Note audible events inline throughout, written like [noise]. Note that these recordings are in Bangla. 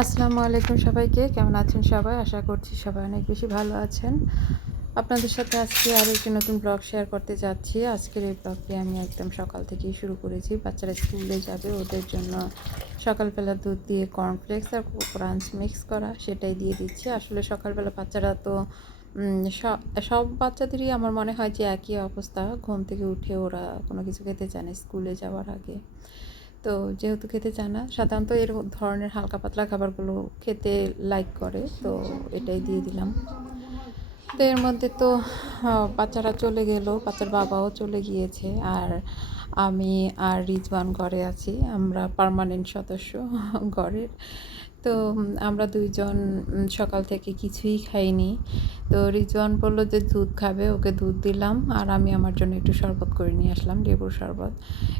আসসালামু আলাইকুম সবাইকে। কেমন আছেন সবাই? আশা করছি সবাই অনেক বেশি ভালো আছেন। আপনাদের সাথে আজকে আরও একটি নতুন ব্লগ শেয়ার করতে যাচ্ছি। আজকের এই ব্লগটি আমি একদম সকাল থেকেই শুরু করেছি। বাচ্চারা স্কুলে যাবে, ওদের জন্য সকালবেলা দুধ দিয়ে কর্নফ্লেক্স আর ক্রাঞ্চ মিক্স করা, সেটাই দিয়ে দিচ্ছি। আসলে সকালবেলা বাচ্চারা তো সব বাচ্চাদেরই আমার মনে হয় যে একই অবস্থা। ঘুম থেকে উঠে ওরা কোনো কিছু খেতে চায় না স্কুলে যাওয়ার আগে। তো যেহেতু খেতে চায় না, সাধারণত এর ধরনের হালকা পাতলা খাবারগুলো খেতে লাইক করে, তো এটাই দিয়ে দিলাম। তো এর মধ্যে তো বাচ্চারা চলে গেল, বাচ্চার বাবাও চলে গিয়েছে, আর আমি আর রিজওয়ান ঘরে আছি, আমরা পারমানেন্ট সদস্য ঘরের। তো আমরা দুইজন সকাল থেকে কিছুই খাইনি। তো রিজওয়ান বলল যে, দুধ খাবে, ওকে দুধ দিলাম, আর আমি আমার জন্য একটু শরবত করে নিয়ে আসলাম, লেবুর শরবত।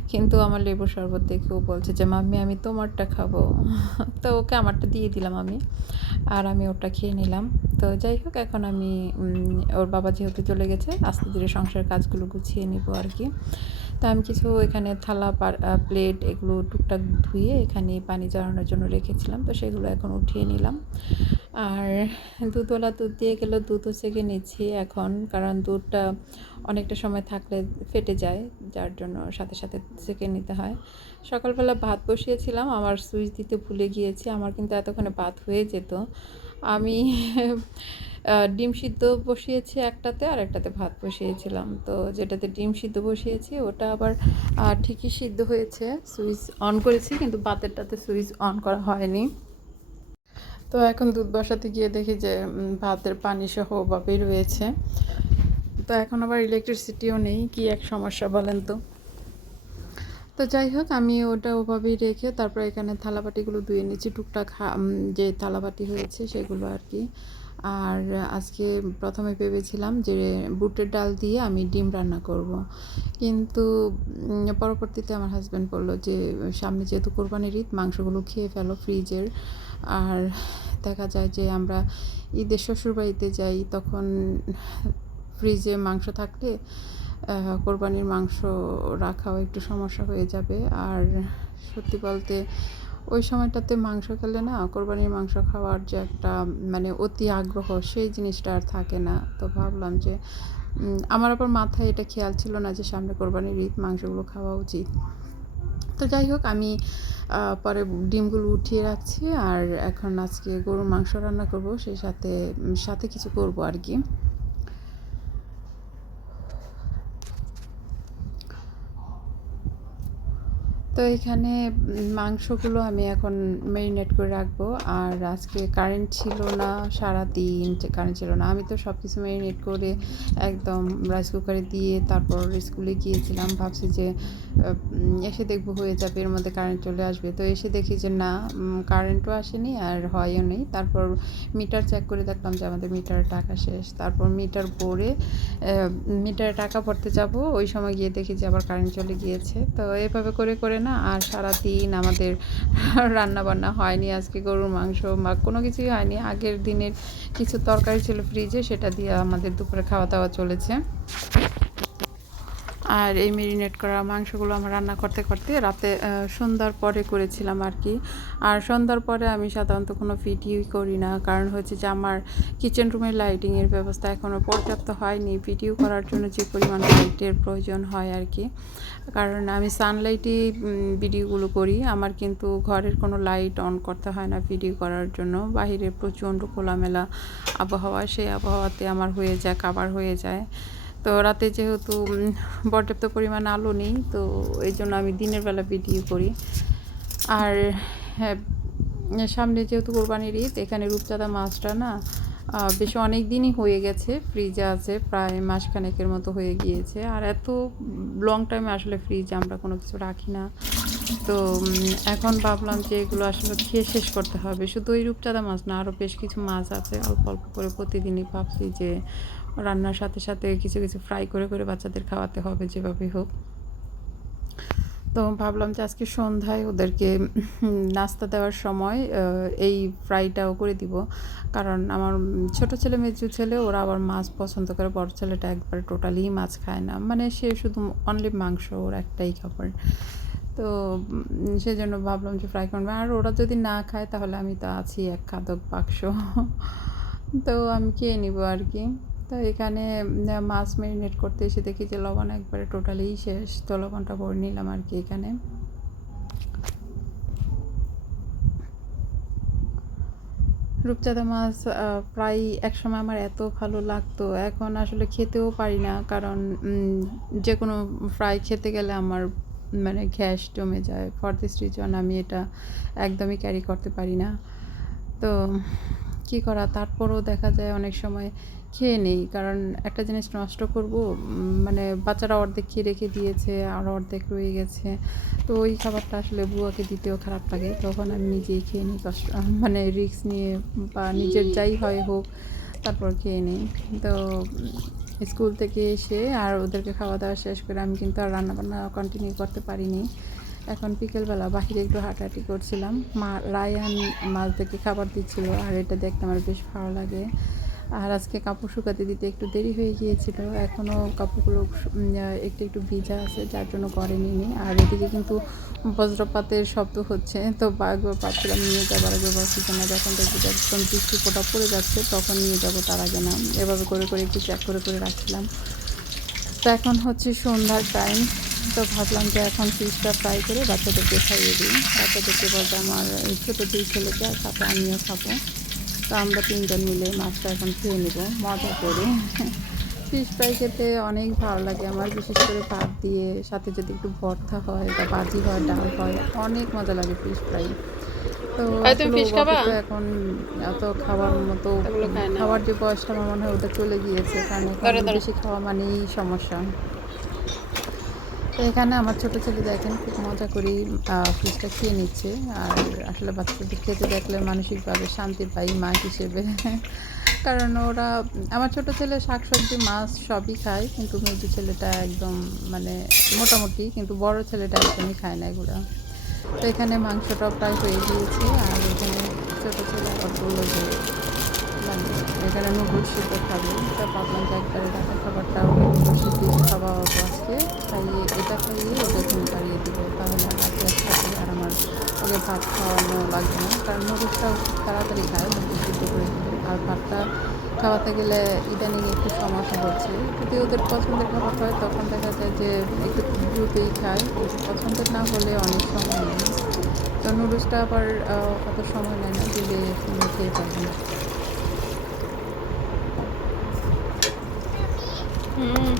কিন্তু আমার লেবুর শরবত দেখে ও বলছে যে, মাম্মি, আমি তোমারটা খাব। [laughs] তো ওকে আমারটা দিয়ে দিলাম আমি, আর আমি ওটা খেয়ে নিলাম। তো যাই হোক, এখন আমি ওর বাবা যেহেতু চলে গেছে, আস্তে ধীরে সংসারের কাজগুলো গুছিয়ে নিব আর কি। তো আমি কিছু এখানে থালা প্লেট এগুলো টুকটাক ধুয়ে এখানে পানি জড়ানোর জন্য রেখেছিলাম। তো সেগুলো এখন উঠিয়ে নিলাম। আর দুধওয়ালা দুধ দিয়ে গেলেও দুধও সেকে নিচ্ছি এখন, কারণ দুধটা অনেকটা সময় থাকলে ফেটে যায়, যার জন্য সাথে সাথে সেকে নিতে হয়। সকালবেলা ভাত বসিয়েছিলাম আমার সুইচ দিতে ভুলে গিয়েছি, আমার কিন্তু এতক্ষণে ভাত হয়ে যেত। আমি ডিম সিদ্ধ বসিয়েছি একটাতে আর একটাতে ভাত বসিয়েছিলাম। তো যেটাতে ডিম সিদ্ধ বসিয়েছি, ওটা আবার ঠিকই সিদ্ধ হয়েছে। সুইচ অন করেছি, কিন্তু ভাতেরটাতে সুইচ অন করা হয়নি। তো এখন দুধ বসাতে গিয়ে দেখি যে ভাতের পানি সহ বা বের হয়েছে তো এখন আবার ইলেকট্রিসিটিও নেই, কি এক সমস্যা বলেন তো? তো যাই হোক, আমি ওটা ওভাবেই রেখে তারপর এখানে থালাবাটিগুলো ধুয়ে নিচ্ছি টুকটাক যে থালাবাটি হয়েছে সেগুলো আর কি। আর আজকে প্রথমে ভেবেছিলাম যে বুটের ডাল দিয়ে আমি ডিম রান্না করব। কিন্তু পরবর্তীতে আমার হাজব্যান্ড বলল যে, সামনে যেহেতু কোরবানির ঈদ, মাংসগুলো খেয়ে ফেলো ফ্রিজের আর দেখা যায় যে আমরা ঈদের শ্বশুরবাড়িতে যাই, তখন ফ্রিজে মাংস থাকলে কোরবানির মাংস রাখাও একটু সমস্যা হয়ে যাবে। আর সত্যি বলতে ওই সময়টাতে মাংস খেলে না কোরবানির মাংস খাওয়ার যে একটা মানে অতি আগ্রহ, সেই জিনিসটা আর থাকে না। তো ভাবলাম যে আমার আবার মাথায় এটা খেয়াল ছিল না যে সামনে কোরবানির ঈদ, মাংসগুলো খাওয়া উচিত। তো যাই হোক, আমি পরে ডিমগুলো উঠিয়ে রাখছি। আর এখন আজকে গরুর মাংস রান্না করব, সেই সাথে সাথে কিছু করব আর কি। তো এখানে মাংসগুলো আমি এখন ম্যারিনেট করে রাখব। আর আজকে কারেন্ট ছিল না সারা দিন কারেন্ট ছিল না। আমি তো সব কিছু ম্যারিনেট করে একদম রাইস কুকারে দিয়ে তারপর স্কুলে গিয়েছিলাম। ভাবছি যে এসে দেখব হয়ে যাবে, এর মধ্যে কারেন্ট চলে আসবে। তো এসে দেখি যে না কারেন্টও আসেনি আর হয়ও নেই। তারপর মিটার চেক করে দেখলাম যে আমাদের মিটারের টাকা শেষ। তারপর মিটার ভরে মিটারে টাকা ভরতে যাব। ওই সময় গিয়ে দেখি যে আবার কারেন্ট চলে গিয়েছে। তো এভাবে করে করে না, আর সারা দিন আমাদের রান্না বান্না হয়নি, আজকে গরুর মাংস বা কোনো কিছুই হয়নি। আগের দিনের কিছু তরকারি ছিল ফ্রিজে সেটা দিয়ে আমাদের দুপুরে খাওয়া দাওয়া চলেছে। আর এই মেরিনেট করা মাংসগুলো আমার রান্না করতে করতে রাতে সন্ধ্যার পরে করেছিলাম আর কি। আর সন্ধ্যার পরে আমি সাধারণত কোনো ভিডিওই করি না। কারণ হচ্ছে যে আমার কিচেন রুমের লাইটিংয়ের ব্যবস্থা এখনও পর্যাপ্ত হয়নি। ভিডিও করার জন্য যে পরিমাণ লাইটের প্রয়োজন হয় আর কি। কারণ আমি সানলাইটেই ভিডিওগুলো করি। আমার কিন্তু ঘরের কোনো লাইট অন করতে হয় না ভিডিও করার জন্য। বাইরে প্রচণ্ড খোলামেলা আবহাওয়া, সেই আবহাওয়াতে আমার হয়ে যায় কাবার হয়ে যায়। তো রাতে যেহেতু পর্যাপ্ত পরিমাণ আলো নেই, তো এই জন্য আমি দিনের বেলা ভিডিও করি। আর হ্যাঁ সামনে যেহেতু কোরবানির ঈদ, এখানে রূপচাঁদা মাছটা না বেশ অনেক দিনই হয়ে গেছে ফ্রিজে আছে, প্রায় মাসখানেকের মতো হয়ে গিয়েছে। আর এত লং টাইমে আসলে ফ্রিজে আমরা কোনো কিছু রাখি না। তো এখন ভাবলাম যে এগুলো আসলে খেয়ে শেষ করতে হবে। শুধু ওই রূপচাঁদা মাছ না আরও বেশ কিছু মাছ আছে। অল্প অল্প করে প্রতিদিনই ভাবছি যে রান্নার সাথে সাথে কিছু কিছু ফ্রাই করে করে বাচ্চাদের খাওয়াতে হবে যেভাবে হোক। তো ভাবলাম যে আজকে সন্ধ্যায় ওদেরকে নাস্তা দেওয়ার সময় এই ফ্রাইটাও করে দিব। কারণ আমার ছোট ছেলে মেজু ছেলে, ওরা আবার মাছ পছন্দ করে। বড় ছেলেটা একবার টোটালি মাছ খায় না। মানে সে শুধু অনলি মাংস, ওর একটাই খাবার। তো সেজন্য ভাবলাম যে ফ্রাই করবে। আর ওরা যদি না খায়, তাহলে আমি তো আছি এক খাদক বাক্স। তো আমি খেয়ে নিব আর কি। তো এখানে মাছ ম্যারিনেট করতে এসে দেখি যে লবণ একবারে টোটালি শেষ। তো লবণটা ভরে নিলাম আর কি এখানে। রূপচাঁদা মাছ প্রায় এক সময় আমার এত ভালো লাগতো। এখন আসলে খেতেও পারি না, কারণ যে কোনো ফ্রাই খেতে গেলে আমার মানে গ্যাস জমে যায়। ফর দিস রিজন আমি এটা একদমই ক্যারি করতে পারি না। তো কী করা? তারপরও দেখা যায় অনেক সময় খেয়ে নেই। কারণ একটা জিনিস নষ্ট করব মানে বাচ্চারা অর্ধেক খেয়ে রেখে দিয়েছে, আর অর্ধেক রয়ে গেছে। তো ওই খাবারটা আসলে বুয়াকে দিতেও খারাপ লাগে। তখন আমি নিজেই খেয়ে নিই, কষ্ট মানে রিস্ক নিয়ে বা নিজের যাই হয় হোক, তারপর খেয়ে নিই। তো স্কুল থেকে এসে আর ওদেরকে খাওয়া দাওয়া শেষ করে আমি কিন্তু আর রান্নাবান্না কন্টিনিউ করতে পারিনি। এখন বিকেলবেলা বাহিরে একটু হাঁটাহাঁটি করছিলাম। মা, রায়ান মাছ দেখে খাবার দিচ্ছিল আর এটা দেখতে আমার বেশ ভালো লাগে। আর আজকে কাপড় শুকাতে দিতে একটু দেরি হয়ে গিয়েছিল। এখনও কাপড়গুলো একটু একটু ভিজা আছে, যার জন্য ঘরে নিইনি। আর এদিকে কিন্তু বজ্রপাতের শব্দ হচ্ছে। তো একবার ভাবছিলাম নিয়ে যাবার ভাবছি যে না, যখন দেখব যে একদম বৃষ্টি ফোটা পড়ে যাচ্ছে, তখন নিয়ে যাব তার আগে না। এভাবে করে করে একটু চেক করে করে রাখছিলাম। তো এখন হচ্ছে সন্ধ্যার টাইম তো ভাবলাম যে এখন ফিশটা ফ্রাই করে বাচ্চাদেরকে খাইয়ে দিই। বাচ্চাদেরকে বলতে আমার ছোটো দুই ছেলেকে আর সাথে আমিও খাব। তো আমরা তিনজন মিলে মাছটা এখন খেয়ে নেব মজা করে। ফিশ ফ্রাই খেতে অনেক ভালো লাগে আমার বিশেষ করে ভাত দিয়ে সাথে যদি একটু ভর্তা হয় বা ভাজি হয় ডাল হয় অনেক মজা লাগে ফিশ ফ্রাই তো এখন এত খাবার মতো। খাবার যে বয়সটা আমার মনে হয় ওটা চলে গিয়েছে কারণ এখন। বেশি খাওয়া মানেই সমস্যা। তো এখানে আমার ছোট ছেলে দেখেন খুব মজা করি ফিশটা খেয়ে নিচ্ছে। আর আসলে বাচ্চাদের খেতে দেখলে মানসিকভাবে শান্তি পাই মা হিসেবে। [laughs] কারণ ওরা, আমার ছোট ছেলে শাকসবজি, মাছ সবই খায়, কিন্তু মেজো ছেলেটা একদম মানে মোটামুটি, কিন্তু বড় ছেলেটা একদমই খায় না এগুলো। তো এখানে মাংসটা প্রায় হয়ে গিয়েছে, আর এখানে ছোটো ছেলে বলল যে মানে এখানে নুডলস সিদ্ধ খাবে। তা ভাবলাম যে একবারে খাবারটা নুডলস সিদ্ধ খাওয়াবো আজকে। এটা খাইয়ে ওকে ঘুম পাড়িয়ে দিব। তাহলে আর রাতে একসাথে আর আমার ওকে ভাত খাওয়ানো লাগবে না। কারণ নুডলসটাও তাড়াতাড়ি খায় নুডলস সিদ্ধ করে আর ভাতটা খাওয়াতে গেলে ইদানিং একটু সমস্যা হচ্ছে। যদি ওদের পছন্দের খাবার হয়, তখন দেখা যায় যে একটু দ্রুতই খায়। কিন্তু পছন্দের না হলে অনেক সময় নেই তো নুডলসটা আবার অত সময় নেয় না, দিলে খেয়ে পারবেন হুম।